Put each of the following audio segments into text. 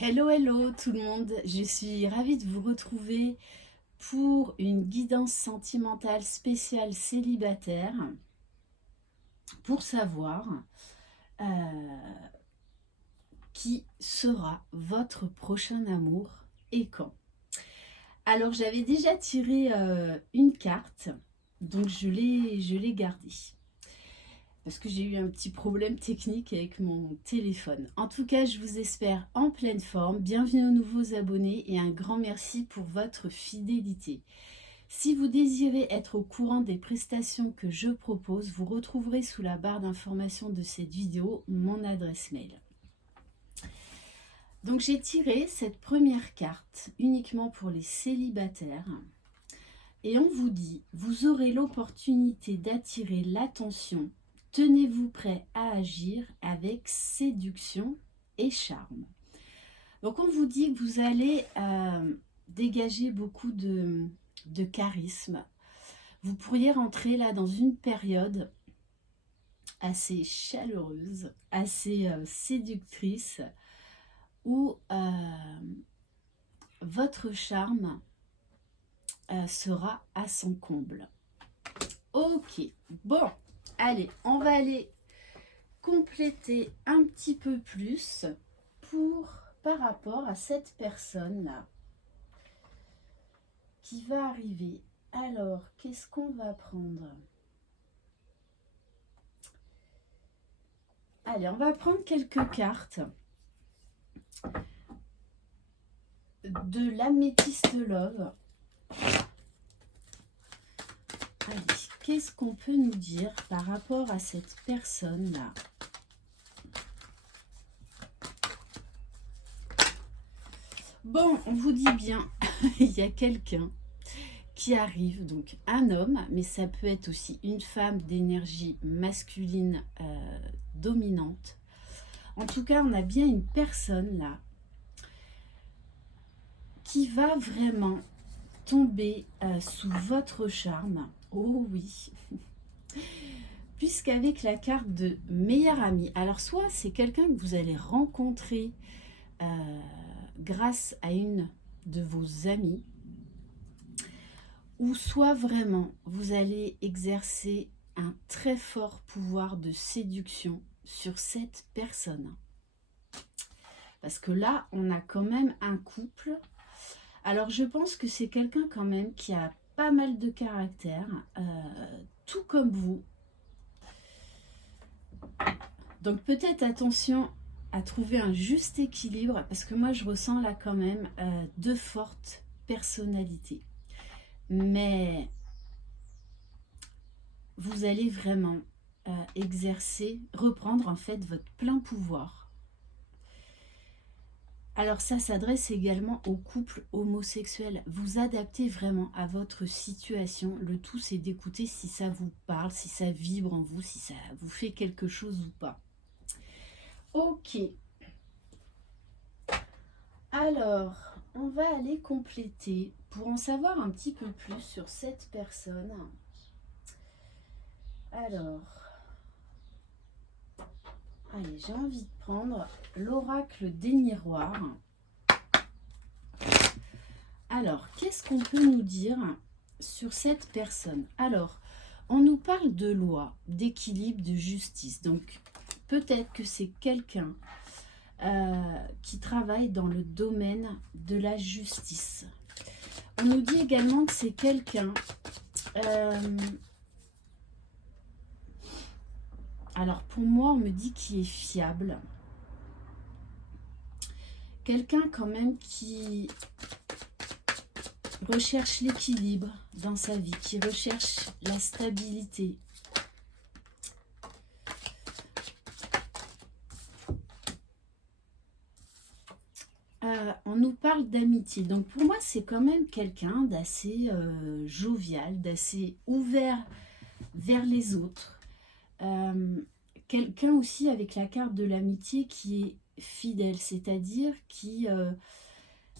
Hello, hello tout le monde, je suis ravie de vous retrouver pour une guidance sentimentale spéciale célibataire pour savoir euh, qui sera votre prochain amour et quand. Alors j'avais déjà tiré une carte, donc je l'ai gardée. Parce que j'ai eu un petit problème technique avec mon téléphone. En tout cas, je vous espère en pleine forme. Bienvenue aux nouveaux abonnés et un grand merci pour votre fidélité. Si vous désirez être au courant des prestations que je propose, vous retrouverez sous la barre d'information de cette vidéo mon adresse mail. Donc j'ai tiré cette première carte uniquement pour les célibataires. Et on vous dit, vous aurez l'opportunité d'attirer l'attention. Tenez-vous prêt à agir avec séduction et charme. Donc on vous dit que vous allez dégager beaucoup de charisme. Vous pourriez rentrer là dans une période assez chaleureuse, assez séductrice, où votre charme sera à son comble. Ok, bon, allez, on va aller compléter un petit peu plus par rapport à cette personne-là qui va arriver. Alors, qu'est-ce qu'on va prendre? Allez, on va prendre quelques cartes de l'améthyste love. Allez, qu'est-ce qu'on peut nous dire par rapport à cette personne-là? Bon, on vous dit bien, il y a quelqu'un qui arrive, donc un homme, mais ça peut être aussi une femme d'énergie masculine dominante. En tout cas, on a bien une personne là qui va vraiment tomber sous votre charme. Oh oui. Puisqu'avec la carte de meilleur ami, alors soit c'est quelqu'un que vous allez rencontrer grâce à une de vos amies, ou soit vraiment vous allez exercer un très fort pouvoir de séduction sur cette personne. Parce que là, on a quand même un couple. Alors je pense que c'est quelqu'un quand même qui a pas mal de caractère, tout comme vous. Donc peut-être attention à trouver un juste équilibre, parce que moi je ressens là quand même deux fortes personnalités. Mais vous allez vraiment exercer, reprendre en fait votre plein pouvoir. Alors ça s'adresse également aux couples homosexuels. Vous adaptez vraiment à votre situation. Le tout c'est d'écouter si ça vous parle, si ça vibre en vous, si ça vous fait quelque chose ou pas. Ok. Alors, on va aller compléter pour en savoir un petit peu plus sur cette personne. Alors, allez, j'ai envie de prendre l'oracle des miroirs. Alors, qu'est-ce qu'on peut nous dire sur cette personne? Alors, on nous parle de loi, d'équilibre, de justice. Donc, peut-être que c'est quelqu'un qui travaille dans le domaine de la justice. On nous dit également que c'est quelqu'un... alors, pour moi, on me dit qu'il est fiable. Quelqu'un quand même qui recherche l'équilibre dans sa vie, qui recherche la stabilité. On nous parle d'amitié. Donc pour moi, c'est quand même quelqu'un d'assez jovial, d'assez ouvert vers les autres. Quelqu'un aussi avec la carte de l'amitié qui est fidèle, c'est-à-dire qui...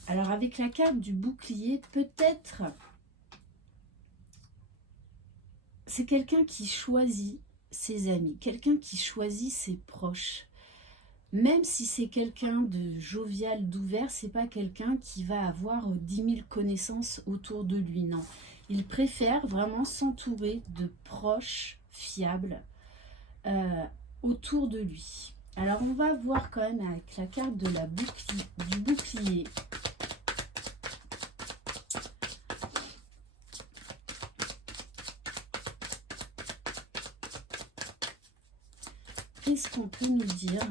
alors avec la carte du bouclier, peut-être... c'est quelqu'un qui choisit ses amis, quelqu'un qui choisit ses proches. même si c'est quelqu'un de jovial, d'ouvert, c'est pas quelqu'un qui va avoir 10 000 connaissances autour de lui, non. Il préfère vraiment s'entourer de proches fiables autour de lui. Alors on va voir quand même avec la carte de la du bouclier. Qu'est-ce qu'on peut nous dire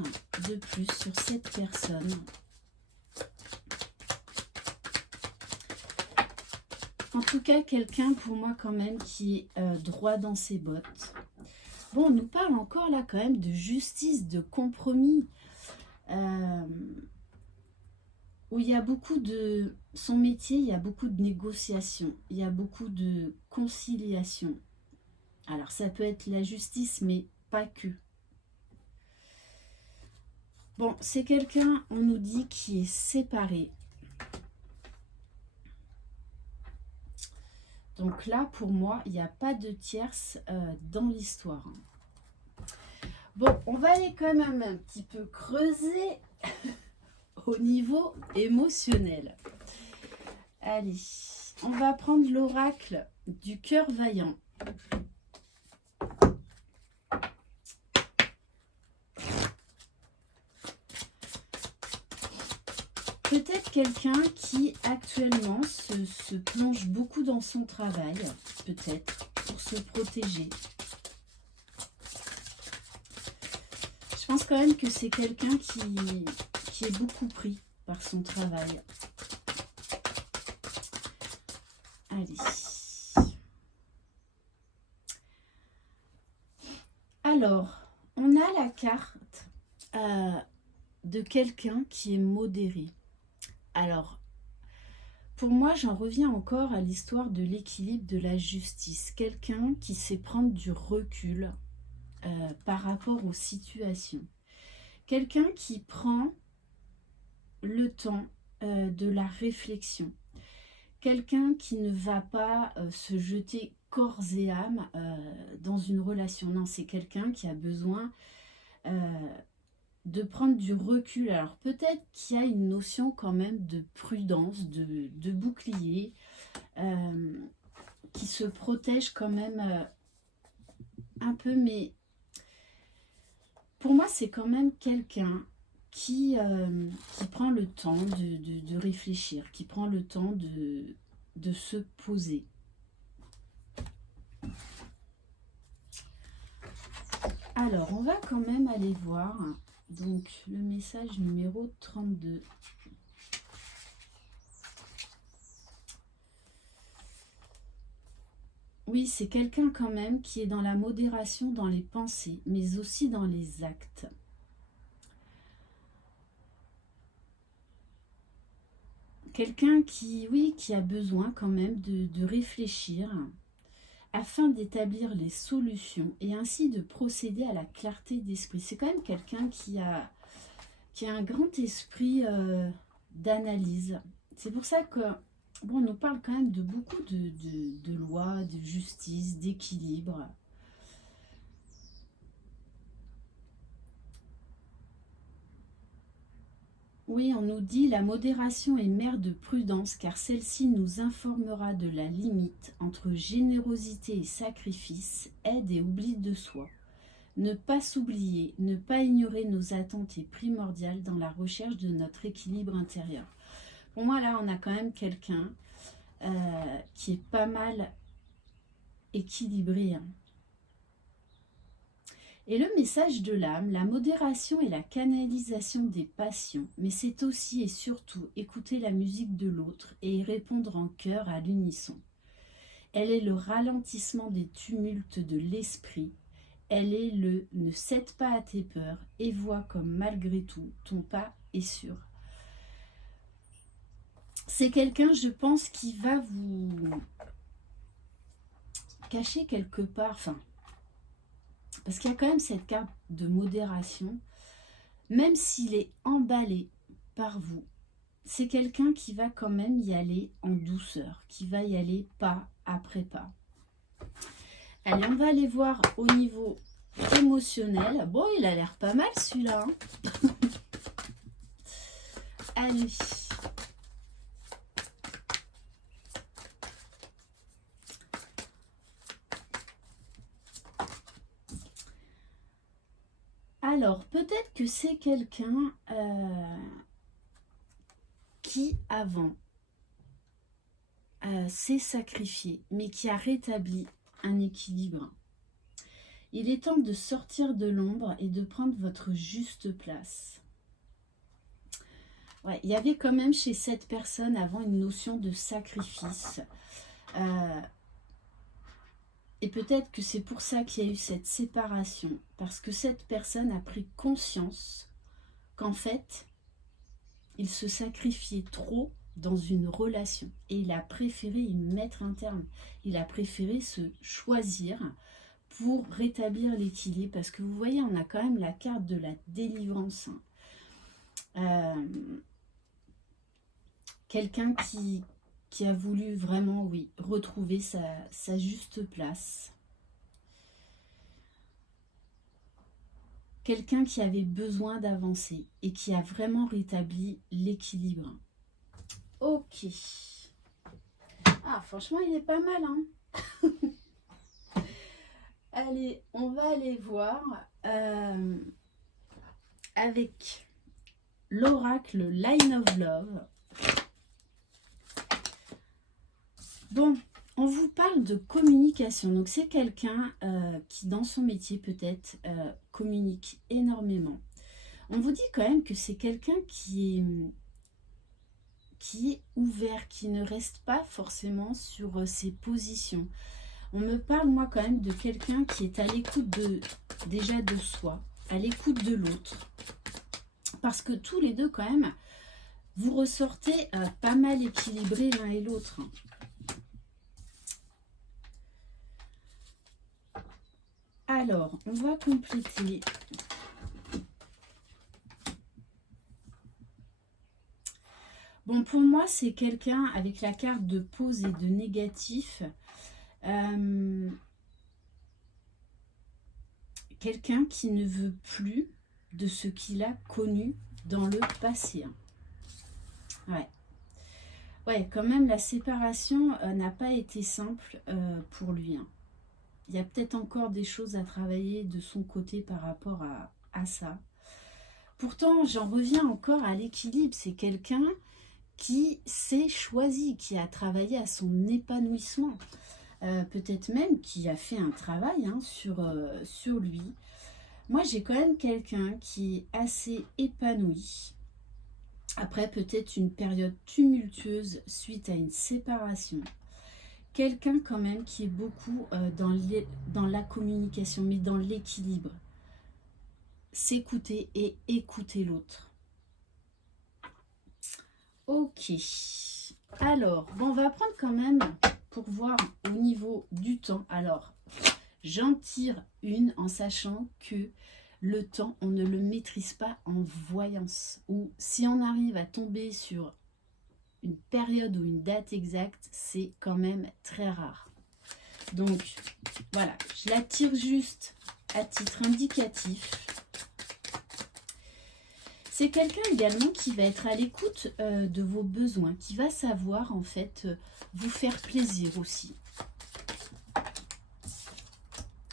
de plus sur cette personne? En tout cas, quelqu'un pour moi quand même qui est droit dans ses bottes. Bon, on nous parle encore là quand même de justice, de compromis. Où il y a beaucoup de... Son métier, il y a beaucoup de négociations. Il y a beaucoup de conciliation. Alors ça peut être la justice, mais pas que. Bon, c'est quelqu'un, on nous dit, qui est séparé. Donc là, pour moi, il n'y a pas de tierce dans l'histoire. Bon, on va aller quand même un petit peu creuser au niveau émotionnel. Allez, on va prendre l'oracle du cœur vaillant. Peut-être quelqu'un qui actuellement se plonge beaucoup dans son travail, peut-être, pour se protéger. Je pense quand même que c'est quelqu'un qui est beaucoup pris par son travail. Allez. Alors, on a la carte de quelqu'un qui est modéré. Alors, pour moi, j'en reviens encore à l'histoire de l'équilibre de la justice. Quelqu'un qui sait prendre du recul par rapport aux situations. Quelqu'un qui prend le temps de la réflexion. Quelqu'un qui ne va pas se jeter corps et âme dans une relation. Non, c'est quelqu'un qui a besoin de prendre du recul. Alors peut-être qu'il y a une notion quand même de prudence, de bouclier, qui se protège quand même un peu, mais pour moi c'est quand même quelqu'un qui prend le temps de réfléchir, qui prend le temps de se poser. Alors on va quand même aller voir donc le message numéro 32. Oui, c'est quelqu'un quand même qui est dans la modération dans les pensées, mais aussi dans les actes. Quelqu'un qui, oui, qui a besoin quand même de réfléchir afin d'établir les solutions et ainsi de procéder à la clarté d'esprit. C'est quand même quelqu'un qui a un grand esprit d'analyse. C'est pour ça que, bon, on nous parle quand même de beaucoup de lois, de justice, d'équilibre. Oui, on nous dit la modération est mère de prudence car celle-ci nous informera de la limite entre générosité et sacrifice, aide et oubli de soi. Ne pas s'oublier, ne pas ignorer nos attentes est primordial dans la recherche de notre équilibre intérieur. Pour moi, là, on a quand même quelqu'un qui est pas mal équilibré. Hein. Et le message de l'âme, la modération et la canalisation des passions, mais c'est aussi et surtout écouter la musique de l'autre et y répondre en chœur à l'unisson. Elle est le ralentissement des tumultes de l'esprit. Elle est le « ne cède pas à tes peurs et vois comme malgré tout ton pas est sûr ». C'est quelqu'un, je pense, qui va vous cacher quelque part, enfin, parce qu'il y a quand même cette carte de modération, même s'il est emballé par vous, c'est quelqu'un qui va quand même y aller en douceur, qui va y aller pas après pas. Allez, on va aller voir au niveau émotionnel. Bon, il a l'air pas mal celui-là. Hein. Allez. Alors, peut-être que c'est quelqu'un qui, avant, s'est sacrifié, mais qui a rétabli un équilibre. Il est temps de sortir de l'ombre et de prendre votre juste place. Ouais, il y avait quand même chez cette personne avant une notion de sacrifice. Et peut-être que c'est pour ça qu'il y a eu cette séparation. Parce que cette personne a pris conscience qu'en fait, il se sacrifiait trop dans une relation. Et il a préféré y mettre un terme. Il a préféré se choisir pour rétablir l'équilibre. Parce que vous voyez, on a quand même la carte de la délivrance. Quelqu'un qui a voulu vraiment, oui, retrouver sa juste place. Quelqu'un qui avait besoin d'avancer et qui a vraiment rétabli l'équilibre. Ok. Ah, franchement, il est pas mal, hein. Allez, on va aller voir avec l'oracle Line of Love. Bon, on vous parle de communication. Donc, c'est quelqu'un qui, dans son métier, peut-être, communique énormément. On vous dit quand même que c'est quelqu'un qui est ouvert, qui ne reste pas forcément sur ses positions. On me parle, moi, quand même, de quelqu'un qui est à l'écoute déjà de soi, à l'écoute de l'autre. Parce que tous les deux, quand même, vous ressortez pas mal équilibrés l'un et l'autre. Alors, on va compléter. Bon, pour moi, c'est quelqu'un avec la carte de pause et de négatif. Quelqu'un qui ne veut plus de ce qu'il a connu dans le passé. Ouais. Ouais, quand même, la séparation n'a pas été simple pour lui. Il y a peut-être encore des choses à travailler de son côté par rapport à ça. Pourtant, j'en reviens encore à l'équilibre. C'est quelqu'un qui s'est choisi, qui a travaillé à son épanouissement. Peut-être même qui a fait un travail sur lui. Moi, j'ai quand même quelqu'un qui est assez épanoui. Après, peut-être une période tumultueuse suite à une séparation. Quelqu'un quand même qui est beaucoup dans la communication, mais dans l'équilibre. S'écouter et écouter l'autre. Ok. Alors, bon, on va prendre quand même pour voir au niveau du temps. Alors, j'en tire une en sachant que le temps, on ne le maîtrise pas en voyance. Ou si on arrive à tomber sur une période ou une date exacte, c'est quand même très rare. Donc, voilà, je la tire juste à titre indicatif. C'est quelqu'un également qui va être à l'écoute de vos besoins, qui va savoir en fait vous faire plaisir aussi.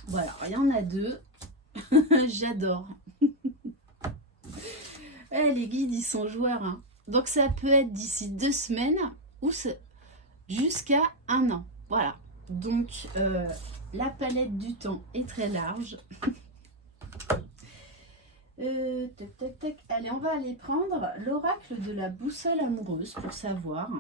Voilà, il y en a deux. J'adore. Les guides, ils sont joueurs. Hein. Donc ça peut être d'ici 2 semaines ou jusqu'à 1 an. Voilà. Donc la palette du temps est très large. Tac, tac, tac. Allez, on va aller prendre l'oracle de la boussole amoureuse pour savoir.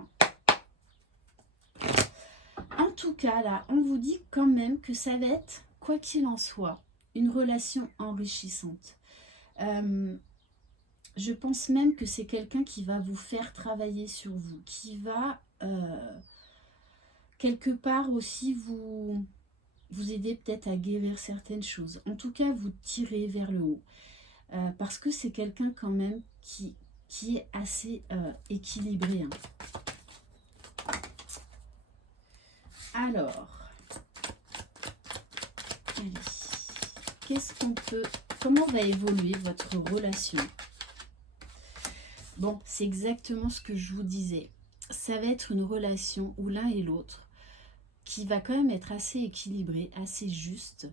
En tout cas, là, on vous dit quand même que ça va être, quoi qu'il en soit, une relation enrichissante. Je pense même que c'est quelqu'un qui va vous faire travailler sur vous, qui va quelque part aussi vous aider peut-être à guérir certaines choses. En tout cas, vous tirer vers le haut. Parce que c'est quelqu'un quand même qui est assez équilibré. Hein. Alors, allez, qu'est-ce qu'on peut... Comment va évoluer votre relation? Bon, c'est exactement ce que je vous disais. Ça va être une relation où l'un et l'autre, qui va quand même être assez équilibré, assez juste,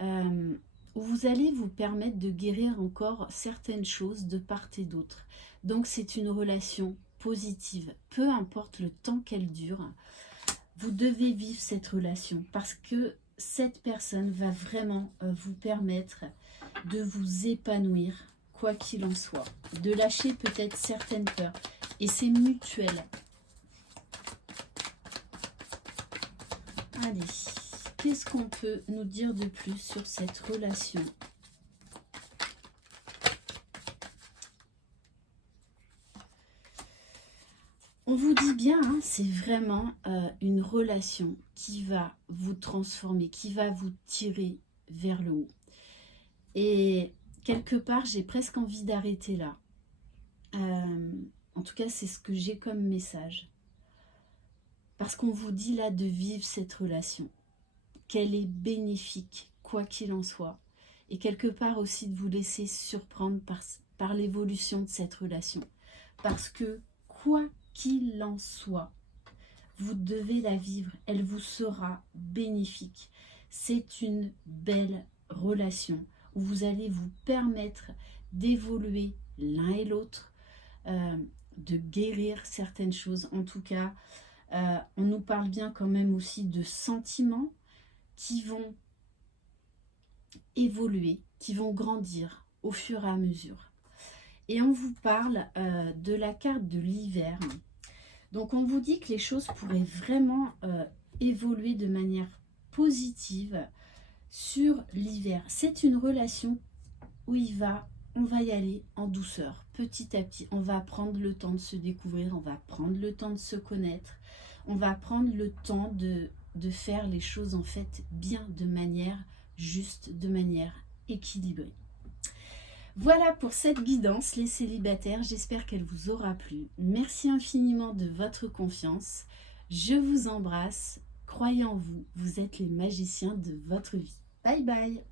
euh, où vous allez vous permettre de guérir encore certaines choses de part et d'autre. Donc c'est une relation positive, peu importe le temps qu'elle dure. Vous devez vivre cette relation parce que cette personne va vraiment vous permettre de vous épanouir, quoi qu'il en soit, de lâcher peut-être certaines peurs. Et c'est mutuel. Allez, qu'est-ce qu'on peut nous dire de plus sur cette relation? On vous dit bien, hein, c'est vraiment une relation qui va vous transformer, qui va vous tirer vers le haut. Et quelque part, j'ai presque envie d'arrêter là. En tout cas, c'est ce que j'ai comme message. Parce qu'on vous dit là de vivre cette relation, qu'elle est bénéfique, quoi qu'il en soit. Et quelque part aussi de vous laisser surprendre par l'évolution de cette relation. Parce que quoi qu'il en soit, vous devez la vivre, elle vous sera bénéfique. C'est une belle relation où vous allez vous permettre d'évoluer l'un et l'autre, de guérir certaines choses. En tout cas, on nous parle bien quand même aussi de sentiments qui vont évoluer, qui vont grandir au fur et à mesure. Et on vous parle de la carte de l'hiver. Donc on vous dit que les choses pourraient vraiment évoluer de manière positive sur l'hiver. C'est une relation où on va y aller en douceur, petit à petit. On va prendre le temps de se découvrir, on va prendre le temps de se connaître, on va prendre le temps de faire les choses en fait bien, de manière juste, de manière équilibrée. Voilà pour cette guidance, les célibataires. J'espère qu'elle vous aura plu. Merci infiniment de votre confiance. Je vous embrasse. Croyez en vous, vous êtes les magiciens de votre vie. Bye bye.